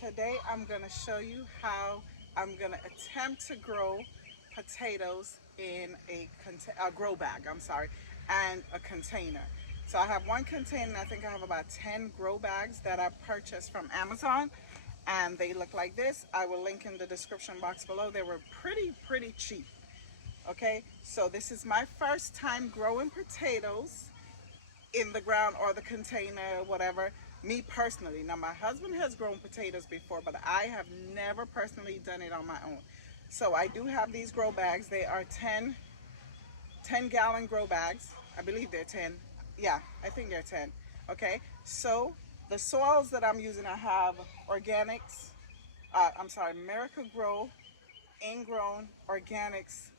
Today I'm going to show you how I'm going to attempt to grow potatoes in a grow bag, and a container. So I have one container, and I think I have about 10 grow bags that I purchased from Amazon, and they look like this. I will link in the description box below. They were pretty cheap. Okay, so this is my first time growing potatoes in the ground or the container, whatever. Me personally, now my husband has grown potatoes before, but I have never personally done it on my own. So I do have these grow bags. They are 10 gallon grow bags. I believe they're 10. Yeah, I think they're 10. Okay, so the soils that I'm using, I have organics, Miracle Grow ingrown organics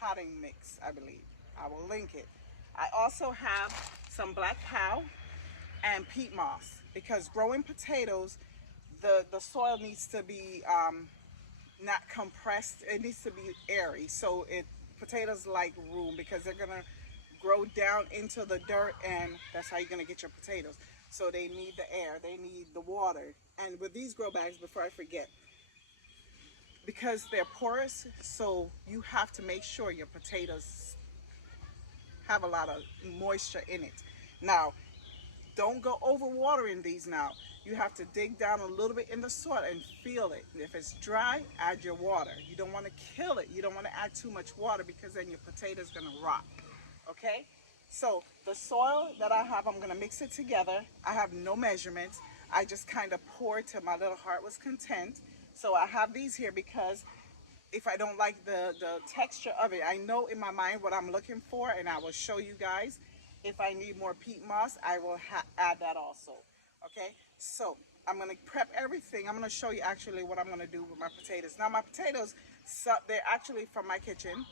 potting mix, I believe. I will link it. I also have some black cow and peat moss, because growing potatoes, the soil needs to be not compressed. It needs to be airy. So potatoes like room, because they're gonna grow down into the dirt, and that's how you're gonna get your potatoes. So they need the air, they need the water. And with these grow bags, before I forget, because they're porous, so you have to make sure your potatoes have a lot of moisture in it. Now, don't go over watering these now. You have to dig down a little bit in the soil and feel it. If it's dry, add your water. You don't want to kill it. You don't want to add too much water, because then your potato is going to rot. Okay? So the soil that I have, I'm going to mix it together. I have no measurements. I just kind of poured till my little heart was content. So I have these here because if I don't like the texture of it, I know in my mind what I'm looking for, and I will show you guys. If I need more peat moss, I will add that also. Okay, so I'm going to prep everything. I'm going to show you actually what I'm going to do with my potatoes. Now my potatoes, they're actually from my kitchen.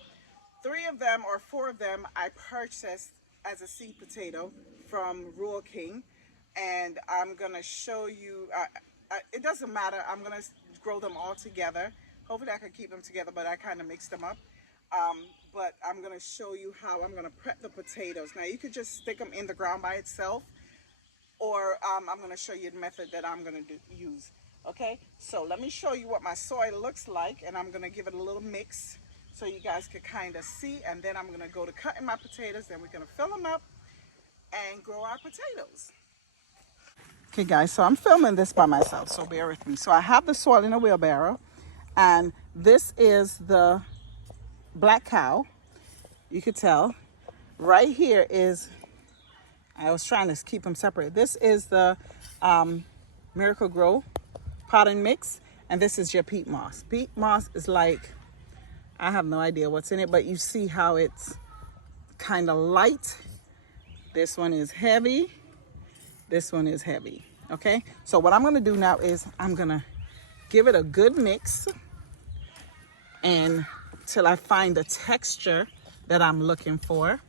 3 of them or 4 of them I purchased as a seed potato from Rural King, and I'm going to show you, it doesn't matter, I'm going to grow them all together. Hopefully I can keep them together, but I kind of mixed them up. But I'm going to show you how I'm going to prep the potatoes. Now you could just stick them in the ground by itself, or I'm going to show you the method that I'm going to use. Okay, so let me show you what my soil looks like, and I'm going to give it a little mix so you guys could kind of see, and then I'm going to go to cutting my potatoes, then we're going to fill them up and grow our potatoes. Okay guys, so I'm filming this by myself, so bear with me. So I have the soil in a wheelbarrow, and this is the black cow. You could tell right here is, I was trying to keep them separate. This is the Miracle Grow potting mix, and this is your peat moss. Peat moss is like, I have no idea what's in it, but you see how it's kind of light. This one is heavy. This one is heavy. Okay, so what I'm going to do now is I'm going to give it a good mix, and till I find the texture that I'm looking for,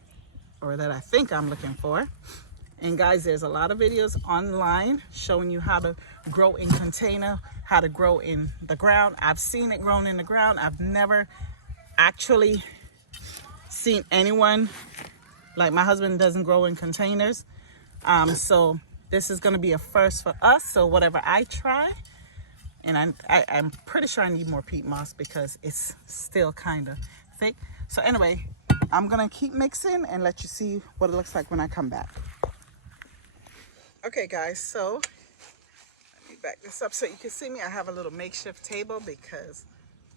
or that I think I'm looking for. And guys, there's a lot of videos online showing you how to grow in container, how to grow in the ground. I've seen it grown in the ground. I've never actually seen anyone, like my husband doesn't grow in containers. So this is going to be a first for us. So whatever I try, and I'm pretty sure I need more peat moss because it's still kind of thick. So anyway, I'm going to keep mixing and let you see what it looks like when I come back. Okay guys, so let me back this up so you can see me. I have a little makeshift table because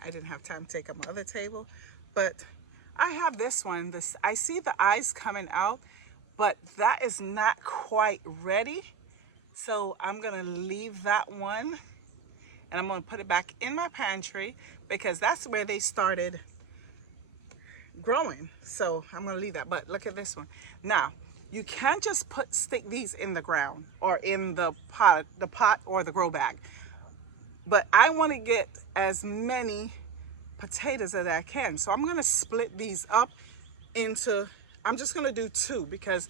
I didn't have time to take up my other table. But I have this one. I see the eyes coming out, but that is not quite ready. So I'm going to leave that one, and I'm going to put it back in my pantry because that's where they started growing. So I'm going to leave that. But look at this one. Now, you can't just stick these in the ground or in the pot or the grow bag. But I want to get as many potatoes as I can. So I'm going to split these up into, I'm just going to do 2 because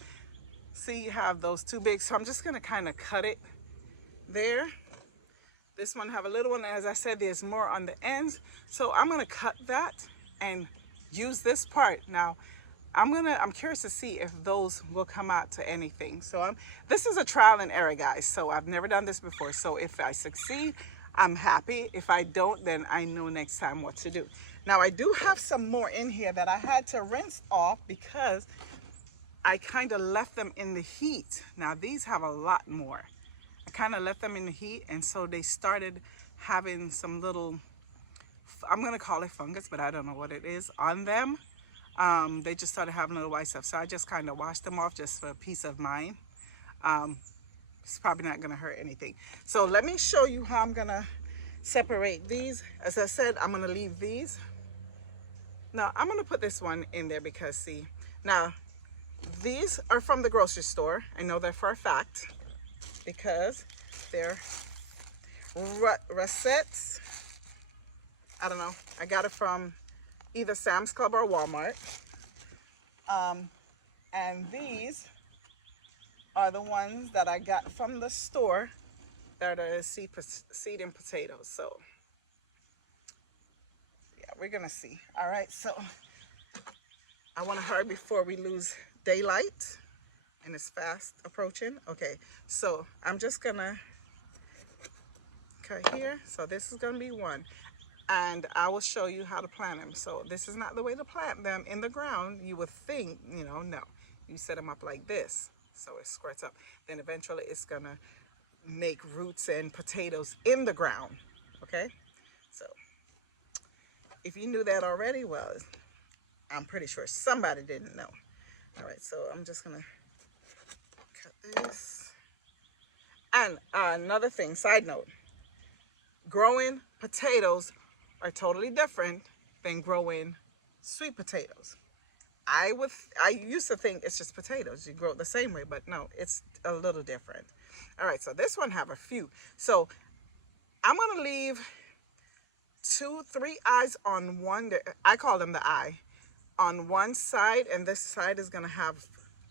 see, you have those 2 big. So I'm just going to kind of cut it there. This one have a little one. As I said, there's more on the ends. So I'm going to cut that and use this part. Now, I'm curious to see if those will come out to anything. So this is a trial and error, guys. So I've never done this before. So if I succeed, I'm happy. If I don't, then I know next time what to do. Now I do have some more in here that I had to rinse off because I kind of left them in the heat. Now these have a lot more. I kind of left them in the heat, and so they started having some little, I'm going to call it fungus, but I don't know what it is, on them. They just started having little white stuff. So I just kind of washed them off just for peace of mind. It's probably not going to hurt anything. So let me show you how I'm going to separate these. As I said, I'm going to leave these. Now I'm going to put this one in there because, see, now these are from the grocery store. I know that for a fact because they're Rosettes. I don't know. I got it from either Sam's Club or Walmart. And these are the ones that I got from the store that are seeding potatoes. So yeah, we're gonna see. All right, so I want to hurry before we lose daylight, and it's fast approaching. Okay, so I'm just gonna cut here. So this is gonna be one, and I will show you how to plant them. So this is not the way to plant them in the ground. You would think, you know, no, you set them up like this so it squirts up. Then eventually it's gonna make roots and potatoes in the ground. Okay, so if you knew that already, well, I'm pretty sure somebody didn't know. All right, so I'm just gonna cut this. And another thing, side note, growing potatoes are totally different than growing sweet potatoes. I used to think it's just potatoes. You grow it the same way, but no, it's a little different. All right, so this one have a few. So I'm gonna leave 2, 3 eyes on one. I call them the eye on one side, and this side is gonna have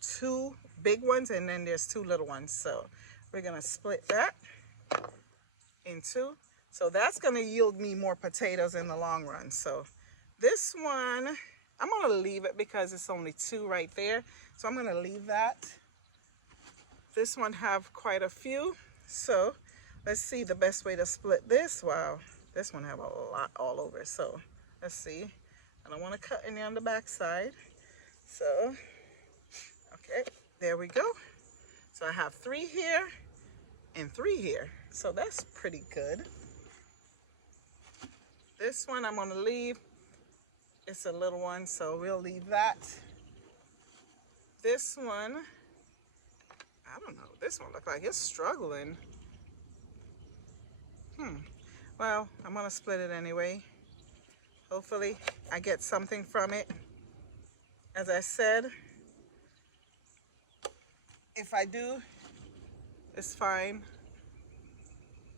2 big ones, and then there's 2 little ones. So we're gonna split that in 2. So that's gonna yield me more potatoes in the long run. So this one, I'm gonna leave it because it's only 2 right there. So I'm gonna leave that. This one have quite a few. So let's see the best way to split this. Wow, this one have a lot all over. So let's see. I don't want to cut any on the back side. So, okay, there we go. So I have 3 here and 3 here. So that's pretty good. This one I'm gonna leave. It's a little one, so we'll leave that. This one, I don't know. This one looks like it's struggling. Well, I'm gonna split it anyway. Hopefully I get something from it. As I said, if I do, it's fine.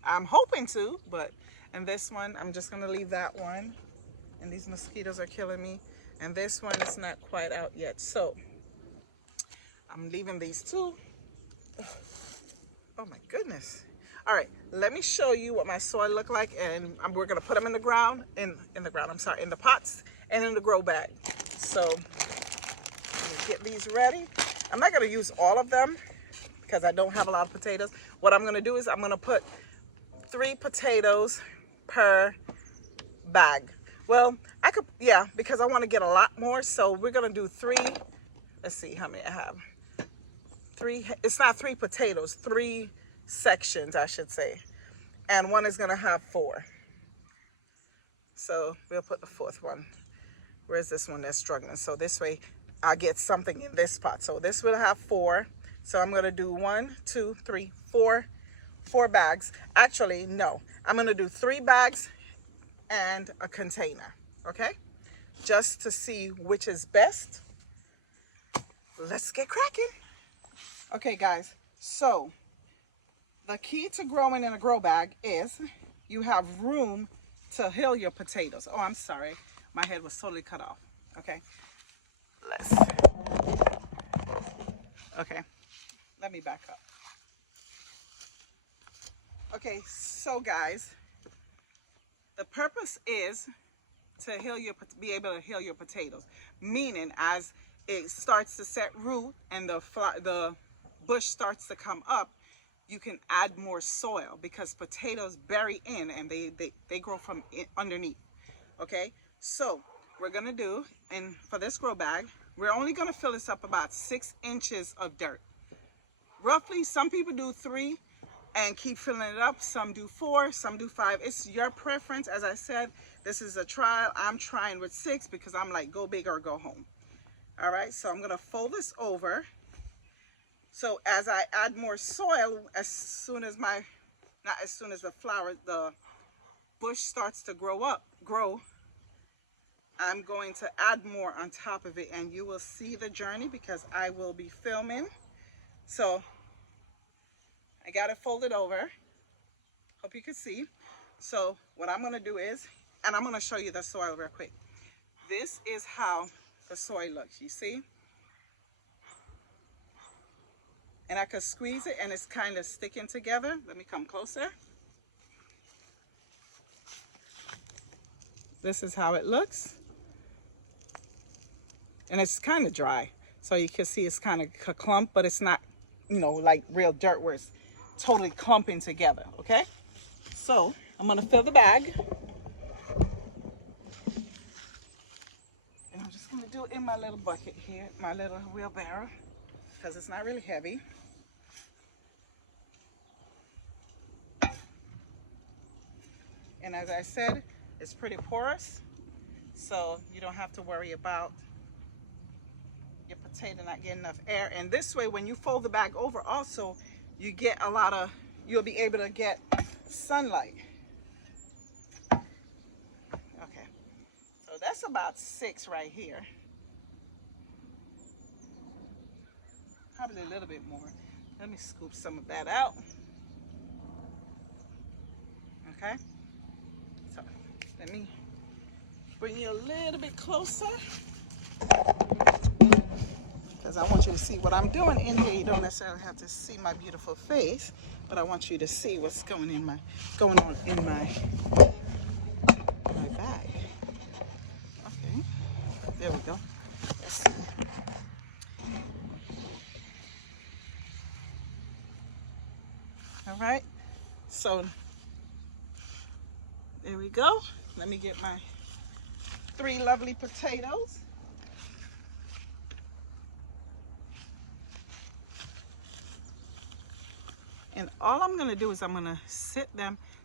I'm hoping to, but, and this one, I'm just gonna leave that one. And these mosquitoes are killing me. And this one is not quite out yet. So I'm leaving these 2. Oh my goodness. All right, let me show you what my soil look like, and we're gonna put them in the ground, in the pots and in the grow bag. So let me get these ready. I'm not gonna use all of them because I don't have a lot of potatoes. What I'm gonna do is I'm gonna put 3 potatoes per bag. Well, I could, yeah, because I want to get a lot more. So we're gonna do 3. Let's see how many I have. 3. It's not 3 potatoes. 3 sections, I should say. And one is gonna have 4. So we'll put the 4th one. Where's this one that's struggling? So this way I get something in this pot. So this will have 4. So I'm gonna do 1, 2, 3, 4 bags. Actually, no. I'm gonna do 3 bags and a container, okay? Just to see which is best. Let's get cracking. Okay, guys, so the key to growing in a grow bag is you have room to hill your potatoes. Oh, I'm sorry. My head was totally cut off. Okay, okay, let me back up. Okay, so guys, the purpose is to be able to hill your potatoes. Meaning, as it starts to set root and the bush starts to come up, you can add more soil, because potatoes bury in and they grow from underneath. Okay, so we're gonna do, and for this grow bag, we're only gonna fill this up about 6 inches of dirt. Roughly, some people do 3 and keep filling it up. Some do 4, some do 5. It's your preference. As I said, this is a trial. I'm trying with 6 because I'm like, go big or go home. All right, so I'm gonna fold this over. So as I add more soil, as soon as the bush starts to grow, I'm going to add more on top of it, and you will see the journey because I will be filming. So I got it folded over. Hope you can see. So what I'm gonna do is, and I'm gonna show you the soil real quick. This is how the soil looks, you see? And I can squeeze it and it's kind of sticking together. Let me come closer. This is how it looks. And it's kind of dry. So you can see it's kind of a clump, but it's not, you know, like real dirt where it's totally clumping together, okay? So I'm gonna fill the bag. And I'm just gonna do it in my little bucket here, my little wheelbarrow, because it's not really heavy. And as I said, it's pretty porous, so you don't have to worry about your potato not getting enough air. And this way, when you fold the bag over also, you get a lot of, you'll be able to get sunlight. Okay, so that's about 6 right here. Probably a little bit more. Let me scoop some of that out. Okay, so let me bring you a little bit closer, because I want you to see what I'm doing in here. You don't necessarily have to see my beautiful face, but I want you to see what's going on in my bag. Okay, there we go. Let's see. All right, so there we go. Let me get my 3 lovely potatoes. And all I'm gonna do is I'm gonna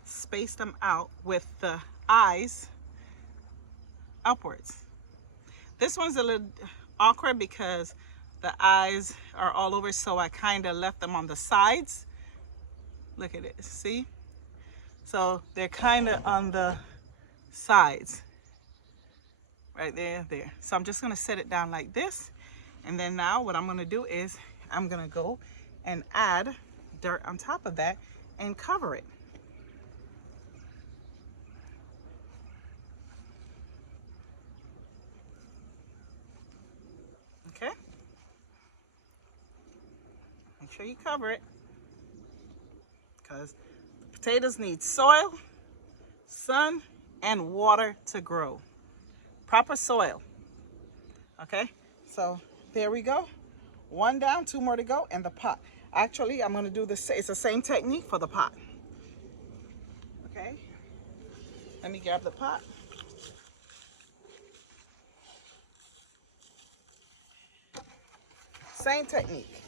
space them out with the eyes upwards. This one's a little awkward because the eyes are all over, so I kind of left them on the sides. Look at it, see? So they're kind of on the sides. Right there. So I'm just gonna set it down like this. And then now what I'm gonna do is I'm gonna go and add dirt on top of that and cover it. Okay? Make sure you cover it, because potatoes need soil, sun, and water to grow. Proper soil. Okay, so there we go. 1 down, 2 more to go, and the pot. Actually, I'm going to do this. It's the same technique for the pot. Okay, let me grab the pot. Same technique.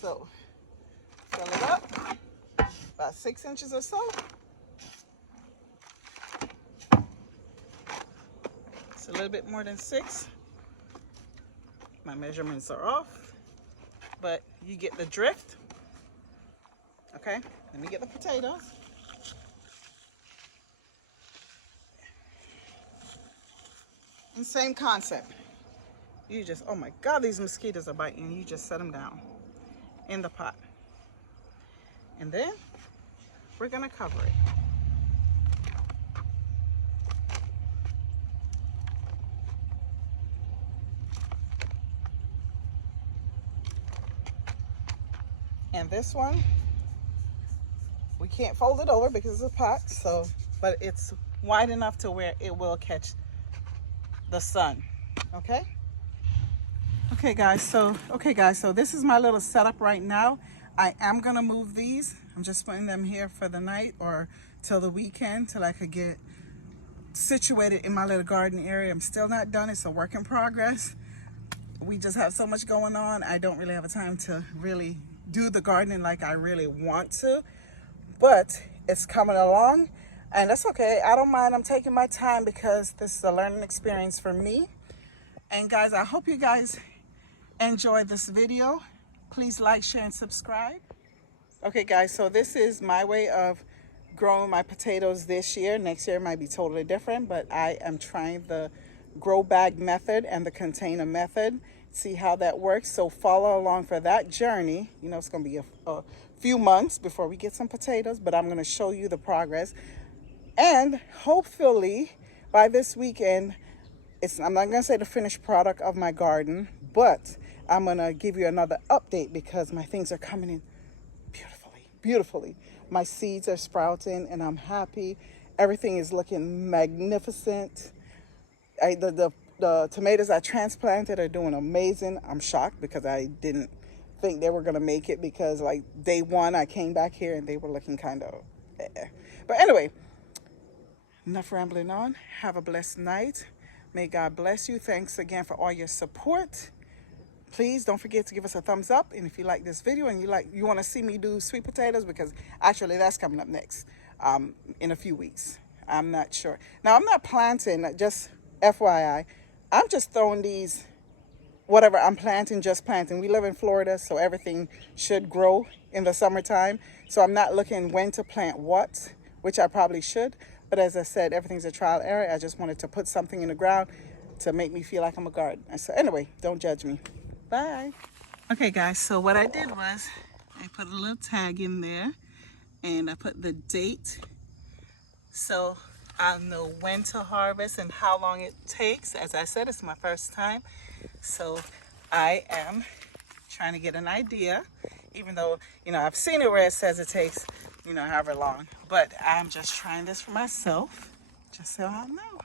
So fill it up about 6 inches or so. It's a little bit more than 6. My measurements are off, but you get the drift. Okay, let me get the potatoes. And same concept. You just, oh my God, these mosquitoes are biting. You just set them down in the pot. And then we're gonna cover it. And this one, we can't fold it over because it's a pot, so, but it's wide enough to where it will catch the sun, okay? Okay guys, so this is my little setup right now. I am gonna move these. I'm just putting them here for the night or till the weekend till I could get situated in my little garden area. I'm still not done. It's a work in progress. We just have so much going on. I don't really have a time to really do the gardening like I really want to, but it's coming along and that's okay. I don't mind. I'm taking my time because this is a learning experience for me. And guys, I hope you guys enjoy this video. Please like, share, and subscribe. Okay guys, so this is my way of growing my potatoes this year. Next year might be totally different, but I am trying the grow bag method and the container method. See how that works. So follow along for that journey. You know, it's going to be a few months before we get some potatoes, but I'm going to show you the progress. And hopefully by this weekend, I'm not going to say the finished product of my garden, but I'm going to give you another update because my things are coming in beautifully. My seeds are sprouting and I'm happy. Everything is looking magnificent. The tomatoes I transplanted are doing amazing. I'm shocked because I didn't think they were going to make it because like day one I came back here and they were looking kind of But anyway, enough rambling on. Have a blessed night. May God bless you. Thanks again for all your support. Please don't forget to give us a thumbs up, and if you like this video and you want to see me do sweet potatoes, because actually that's coming up next in a few weeks. I'm not sure. Now I'm not planting, just FYI, I'm just throwing these, whatever I'm planting, just planting. We live in Florida, so everything should grow in the summertime. So I'm not looking when to plant what, which I probably should. But as I said, everything's a trial error. I just wanted to put something in the ground to make me feel like I'm a gardener. So anyway, don't judge me. Bye. Okay guys, so what I did was I put a little tag in there and I put the date so I'll know when to harvest and how long it takes. As I said, it's my first time, so I am trying to get an idea, even though, you know, I've seen it where it says it takes, you know, however long, but I'm just trying this for myself, just so I know.